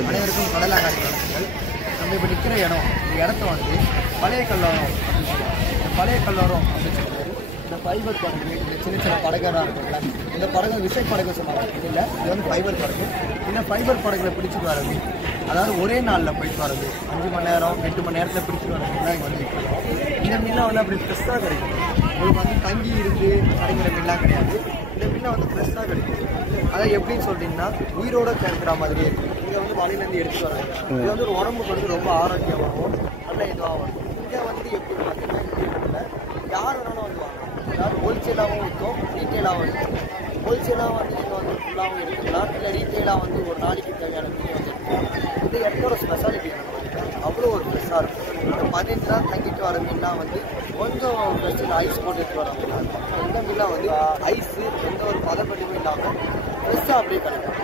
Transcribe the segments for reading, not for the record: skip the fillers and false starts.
அனைவருக்கும் கடல் அங்காடி வணக்கங்கள். நம்ம இப்போ நிற்கிற இடம், இந்த இடத்த வந்து பழைய கல்லோரம் அப்படின்னு சொல்லுவாங்க. இந்த பழைய கல்லோரம் அப்படின்னு சொல்லுவாங்க. இந்த ஃபைபர் படகு, இந்த சின்ன சின்ன படகுலாம் இருக்குல்ல, இந்த படகு விசை படகு சொல்லுவாங்க. இல்லை, இது வந்து ஃபைபர் படகு. இந்த ஃபைபர் படகுல பிடிச்சிட்டு வரது, அதாவது ஒரே நாளில் போயிட்டு வரது, 5 மணி நேரம் 8 மணி நேரத்தில் பிடிச்சிட்டு வரதுலாம் இங்கே வந்து நிற்கிறோம். இந்த மீன்லாம் வந்து அப்படி ஃப்ரெஷ்ஷாக கிடைக்கும். உங்களுக்கு வந்து தங்கி இருக்கு கிடைக்கிற மீன்லாம் கிடையாது. இந்த மீனை வந்து ஃப்ரெஷ்ஷாக கிடைக்கும். அதை எப்படின்னு சொல்லிட்டீங்கன்னா உயிரோட கிடைக்கிற மாதிரியே இருக்கும். இங்கே வந்து வலையிலேருந்து எடுத்து வராங்க. இது வந்து ஒரு உடம்புக்கு வந்து ரொம்ப ஆரோக்கியமாகவும் நல்ல இதுவாகவும் இருக்கும். இங்கே வந்து எப்படி பார்த்தீங்கன்னா இந்த இடத்துல யார் வேணாலும் வந்து வாங்கலாம். அதாவது ஹோல்சேலாகவும் இருக்கும், ரீட்டெயிலாகவும் இருக்கும். ஹோல்சேலாக வந்து நீங்கள் வந்து ஃபுல்லாகவும் எடுத்துக்கலாம், இல்லை ரீட்டெயிலாக வந்து ஒரு நாளைக்கு தேவையான மீன் வந்து எடுத்துக்கலாம். இந்த இடத்தோட ஸ்பெஷாலிட்டி என்ன அவ்வளோ ஒரு ஃப்ரெஷ்ஷாக இருக்கும். இந்த 15 நாள் தங்கிட்டு வர மீன்லாம் வந்து கொஞ்சம் ஃப்ரெஷ்ஷில் ஐஸ் போட்டுட்டு வர மீனாக இருக்கும். இந்த மீன்லாம் வந்து ஐஸு எந்த ஒரு பதப்படியும் இல்லாமல் ஃப்ரெஷ்ஷாக அப்படியே கிடைக்கும்.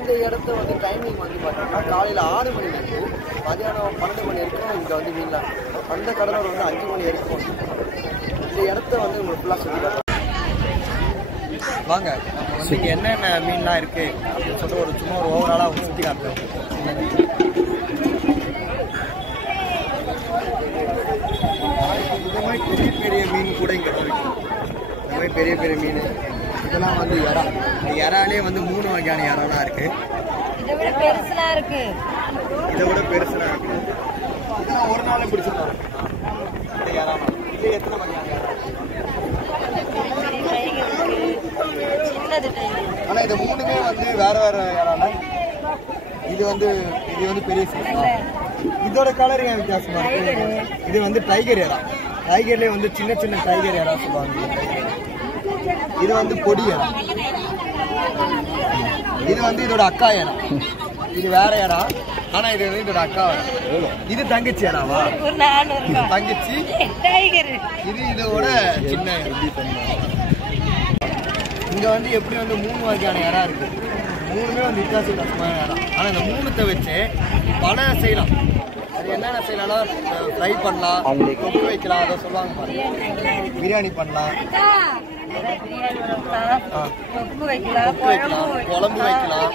இந்த இடத்த வந்து டைமிங் வந்து பார்த்தீங்கன்னா காலையில் 6 மணிலேருந்து மதியானம் 12 மணி வரைக்கும் இங்கே வந்து மீன்லாம் இருக்கும். அந்த கடலோரம் வந்து 5 மணி வரைக்கும் வந்து இந்த இடத்த வந்து உங்களுக்கு ஃபுல்லாக சொல்லி வாங்க. நம்ம வந்து இங்கே என்னென்ன மீன்லாம் இருக்குது அப்படின்னு சொல்லிட்டு ஒரு சும்மா ஒரு ஓவராலாக சுற்றி காட்டுறோம். இந்த மாதிரி பெரிய பெரிய மீன் கூட இங்கே இருக்கும். இந்த மாதிரி பெரிய பெரிய மீன் இதெல்லாம் வந்து இறா. இந்த இறாலே வந்து 3 வகையான இறாலாம் இருக்குது. இதை விட பெருசுலாம் இருக்குது. இதெல்லாம் ஒரு நாளே பிடிச்சிருக்காங்க. இந்த இறா இது எத்தனை வகையான இறா? ஆனால் இது 3மே வந்து வேறு வேறு இறானா? இது வந்து பெரிய சைஸ். இதோட கலர் ஏன் வித்தியாசமா இருக்கு? இது வந்து டைகர் இறா. டைகர்லேயே வந்து சின்ன சின்ன டைகர் இறா சொல்லுவாங்க. இது வந்து பொடி இறா. இது வந்து இதோட அக்கா இறா. இது வேற இறா, ஆனா இது வந்து இதோட அக்கா இறா. இது தங்கச்சி இறாவா? தங்கச்சி. இது இதோட சின்ன. இங்க வந்து எப்படி வந்து 3 வகையான இறா இருக்கு. 3மே வந்து வித்தியாசமான இறா. ஆனா இந்த 3த்தை வச்சு பல செய்யலாம். அது என்னென்ன செய்யலாம்னா ஃப்ரை பண்ணலாம், கொக்கு வைக்கலாம், அதை சொல்லுவாங்க பாருங்க, பிரியாணி பண்ணலாம், குழம்பு வைக்கலாம்,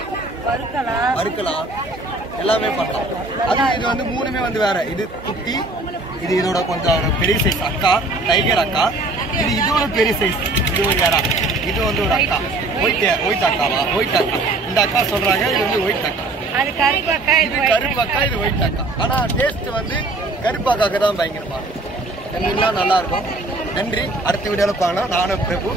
வறுக்கலாம், எல்லாமே பண்ணலாம். அது இது வந்து 3மே வந்து வேற. இது குட்டி, இது இதோட கொஞ்சம் பெரிய சைஸ் அக்கா, டைகர் அக்கா. இது இதோட பெரிய சைஸ், இது ஒரு இறா. இது வந்து ஒரு அக்கா, ஒயிட் அக்காவா? ஒயிட் அக்கா. இந்த அக்கா சொல்றாங்க இது வந்து ஒயிட் அக்கா. இது கருப்பு அக்கா, இது ஒயிட் அக்கா. ஆனா டேஸ்ட் வந்து கருப்பு அக்காக்கு தான் பயங்கரமா இருக்கும். நல்லா இருக்கும். நன்றி. அடுத்த வீடியோல பார்க்கலாம். நானும் பிரபு.